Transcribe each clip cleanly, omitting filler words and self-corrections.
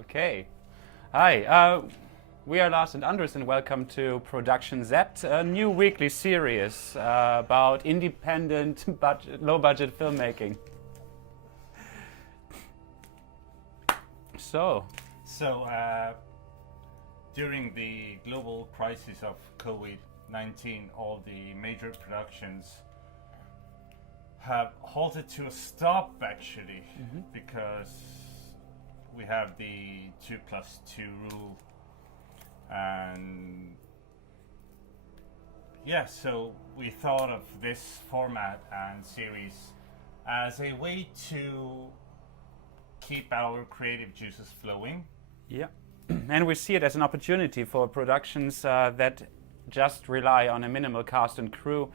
Okay. Hi, we are Lars and Andres, and welcome to Production Z, a new weekly series about independent, low-budget filmmaking. So, during the global crisis of COVID-19, all the major productions have halted to a stop, actually, because we have the 2+2 rule, and yeah, so we thought of this format and series as a way to keep our creative juices flowing. yeah. And we see it as an opportunity for productions that just rely on a minimal cast and crew,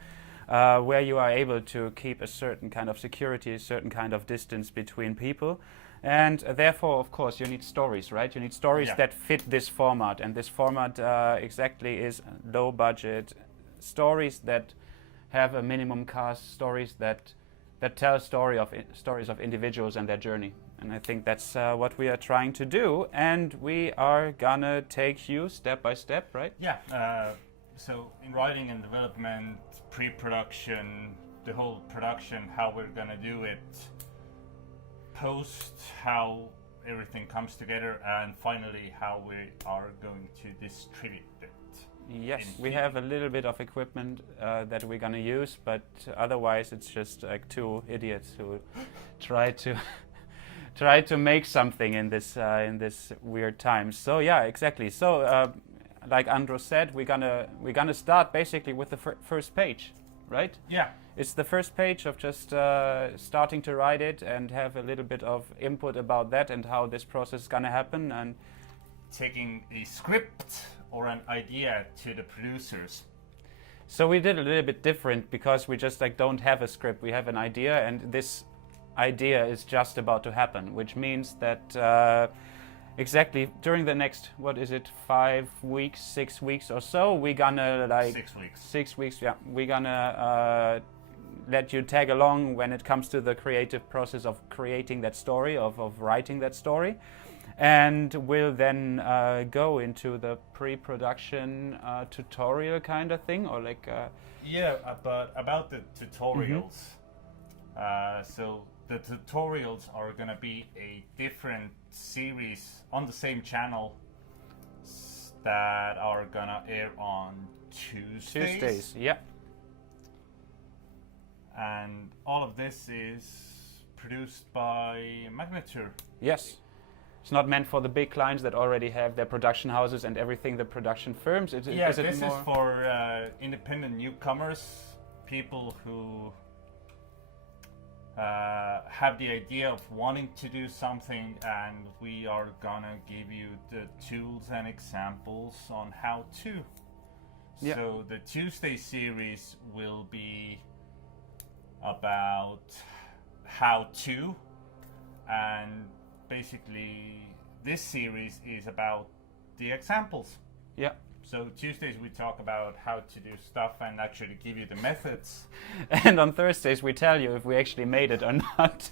where you are able to keep a certain kind of security, a certain kind of distance between people. And therefore, of course, you need stories, right? You need stories that fit this format. And this format exactly is low budget stories that have a minimum cast, stories that tell stories of individuals and their journey. And I think that's what we are trying to do. And we are gonna take you step by step, right? Yeah. So in writing and development, pre-production, the whole production, how we're gonna do it, post, how everything comes together, and finally how we are going to distribute it. Yes, we have a little bit of equipment that we're gonna use, but otherwise it's just like two idiots who try to make something in this weird time. So yeah, exactly. So like Andros said, we're gonna start basically with the first page, right? Yeah. It's the first page of just starting to write it and have a little bit of input about that and how this process is gonna happen, and taking a script or an idea to the producers. So we did a little bit different because we just like don't have a script. We have an idea, and this idea is just about to happen, which means that exactly during the next, 5 weeks, 6 weeks or so, we're gonna 6 weeks. 6 weeks, yeah. We're gonna let you tag along when it comes to the creative process of creating that story, of writing that story. And we'll then go into the pre-production tutorial kind of thing, or like... but about the tutorials. So the tutorials are going to be a different series on the same channel that are going to air on Tuesdays. Tuesdays, yeah. And all of this is produced by Magnetuur. Yes. It's not meant for the big clients that already have their production houses and everything, the production firms. This is for independent newcomers, people who have the idea of wanting to do something, and we are gonna give you the tools and examples on how to. Yeah. So the Tuesday series will be about how to, and basically this series is about the examples. Yeah. So Tuesdays we talk about how to do stuff and actually give you the methods. And on Thursdays we tell you if we actually made it or not.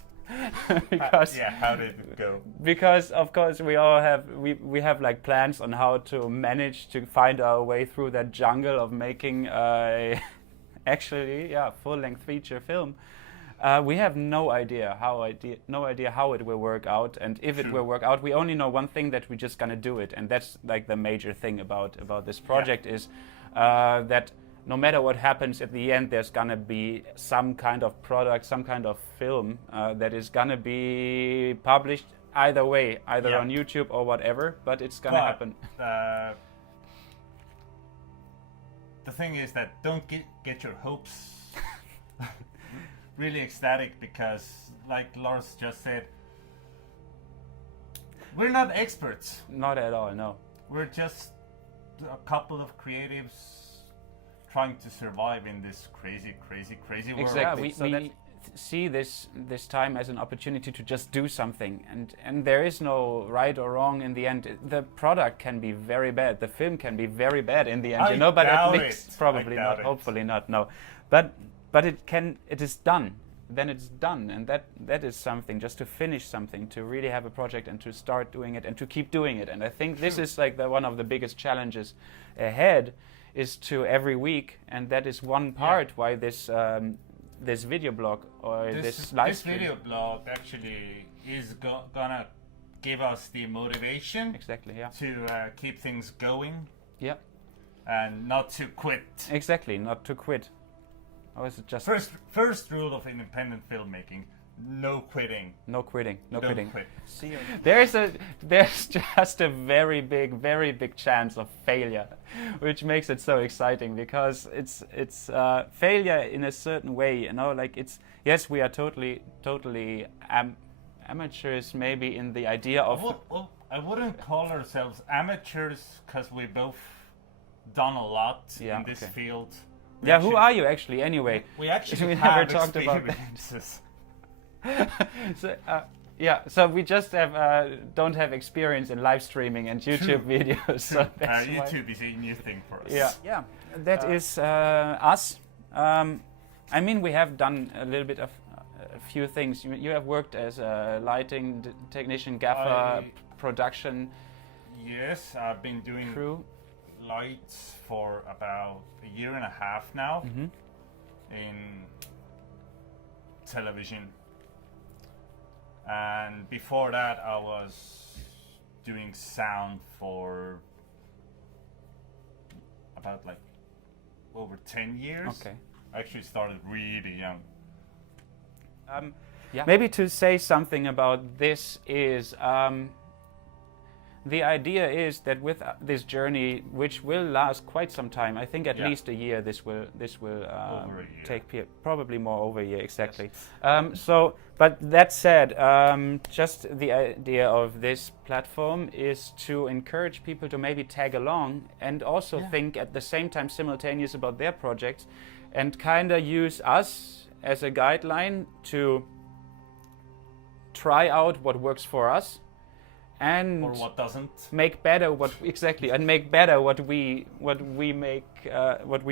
Because how did it go? Because of course we all have we have like plans on how to manage to find our way through that jungle of making full-length feature film. We have no idea how it will work out, and if it will work out. We only know one thing, that we're just gonna do it, and that's like the major thing about this project is that no matter what happens at the end, there's gonna be some kind of product, some kind of film that is gonna be published either way, either on YouTube or whatever. But it's gonna happen. The thing is that don't get your hopes really ecstatic, because like Lars just said, we're not experts. Not at all, no. We're just a couple of creatives trying to survive in this crazy world. Exactly. We see this time as an opportunity to just do something, and there is no right or wrong in the end. The product can be very bad, the film can be very bad in the end, but at least probably not, hopefully not, no. But it is done. then it's done, and that is something, just to finish something, to really have a project and to start doing it and to keep doing it. And I think this is like one of the biggest challenges ahead, is to every week, and that is one part why this this video blog or this live stream. This video blog actually is gonna give us the motivation Exactly, yeah. to keep things going. Yeah. And not to quit. Exactly, not to quit. Or is it just first rule of independent filmmaking: no quitting. No quitting. No Don't quitting. quit. There's just a very big chance of failure, which makes it so exciting, because it's failure in a certain way. You know, like yes, we are totally amateurs, maybe in the idea of. Well, I wouldn't call ourselves amateurs, because we both done a lot in this field. Who are you actually anyway? We actually we have never talked about experiences. So we just don't have experience in live streaming and YouTube videos. So that's YouTube is a new thing for us. Yeah. That is us. I mean, we have done a little bit of a few things. You have worked as a lighting technician, gaffer, production. Yes, I've been doing crew. Lights for about a year and a half now in television, and before that I was doing sound for about like over 10 years. Okay. I actually started really young. Maybe to say something about this is the idea is that with this journey, which will last quite some time, I think at least a year, this will take probably more over a year, exactly. Yes. But that said, just the idea of this platform is to encourage people to maybe tag along and also think at the same time simultaneous about their projects, and kind of use us as a guideline to try out what works for us. And or what doesn't make better what we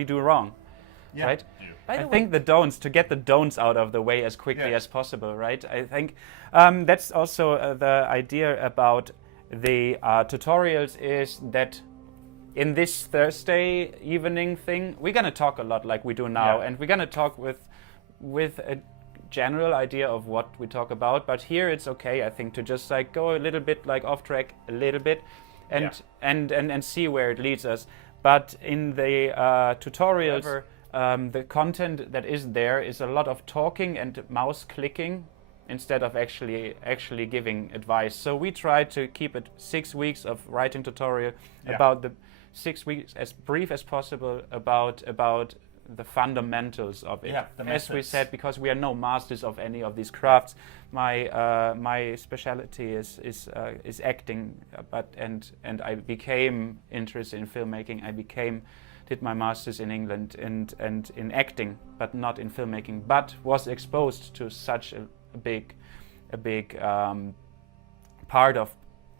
do wrong, right? I think the don'ts, to get the don'ts out of the way as quickly as possible, right? I think that's also the idea about the tutorials, is that in this Thursday evening thing, we're gonna talk a lot like we do now, and we're gonna talk with a general idea of what we talk about, but here it's okay, I think, to just like go a little bit like off track a little bit and see where it leads us. But in the tutorials, the content that is there is a lot of talking and mouse clicking instead of actually giving advice. So we try to keep it 6 weeks of writing tutorial about the 6 weeks as brief as possible about the fundamentals of it. As we said, because we are no masters of any of these crafts. My specialty is acting, and I became interested in filmmaking. Did my masters in England and in acting, but not in filmmaking. But was exposed to such a big part of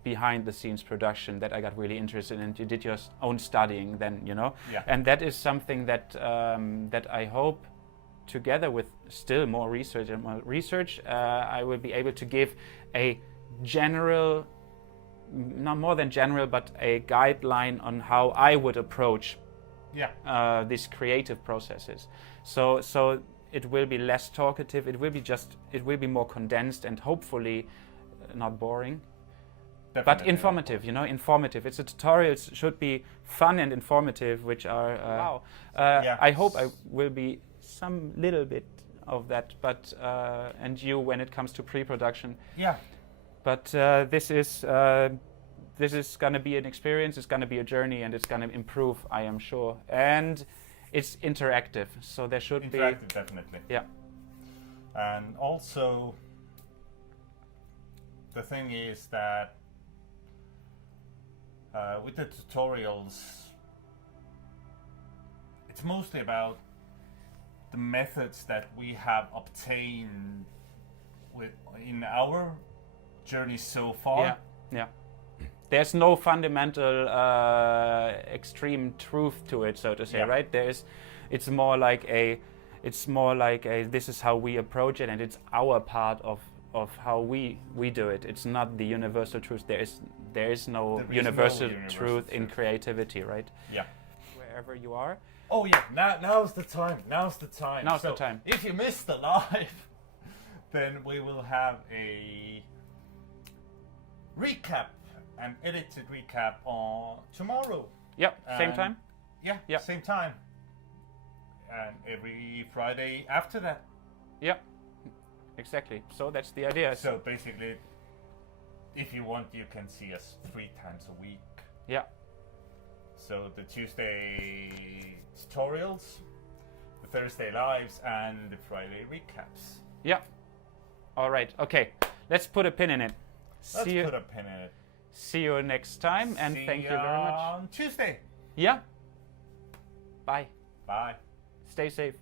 behind the scenes production that I got really interested in. You did your own studying then, you know, and that is something that that I hope, together with still more research, I will be able to give a general, not more than general, but a guideline on how I would approach these creative processes. So it will be less talkative. It will be more condensed and hopefully not boring. Definitely. But informative, you know, informative. It's a tutorials should be fun and informative, which are I hope I will be some little bit of that, but and you when it comes to pre-production. Yeah. But this is going to be an experience. It's going to be a journey, and it's going to improve, I am sure. And it's interactive, so there should be interactive, definitely. Yeah. And also, the thing is that with the tutorials, it's mostly about the methods that we have obtained in our journey so far. Yeah. There's no fundamental extreme truth to it, so to say, right? It's more like It's more like this is how we approach it, and it's our part of how we do it. It's not the universal truth. There is no universal truth in creativity, right? Yeah. Wherever you are. Oh yeah, now's the time. Now's the time. Now's the time. If you missed the live, then we will have a recap, an edited recap on tomorrow. Yep, same time? Yeah, same time. And every Friday after that. Yeah, exactly. So that's the idea. So basically, if you want, you can see us 3 times a week. Yeah. So the Tuesday tutorials, the Thursday lives, and the Friday recaps. Yeah. All right. Okay. Let's put a pin in it. Let's put a pin in it. See you next time, and thank you very much. On Tuesday. Yeah. Bye. Bye. Stay safe.